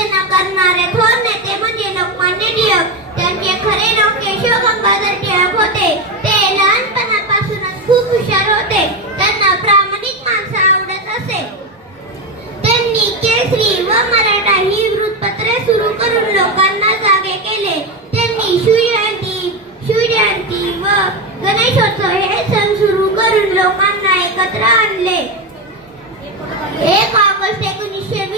गर्जना करणारे थोर नेते म्हणजे लोकमान्य टिळक. त्यांचे खरे नाव केशव गंगाधर टिळक होते. ते लहानपणापासूनच खूप हुशार होते. त्यांना प्रामाणिक माणसं आवडत असे. त्यांनी केसरी व मराठा ही वृत्तपत्रे सुरू करून लोकांना जागे केले. त्यांनी शिवजयंती व गणेशोत्सव हे सण सुरू करून लोकांना एकत्र आणले. 1 ऑगस्ट 1920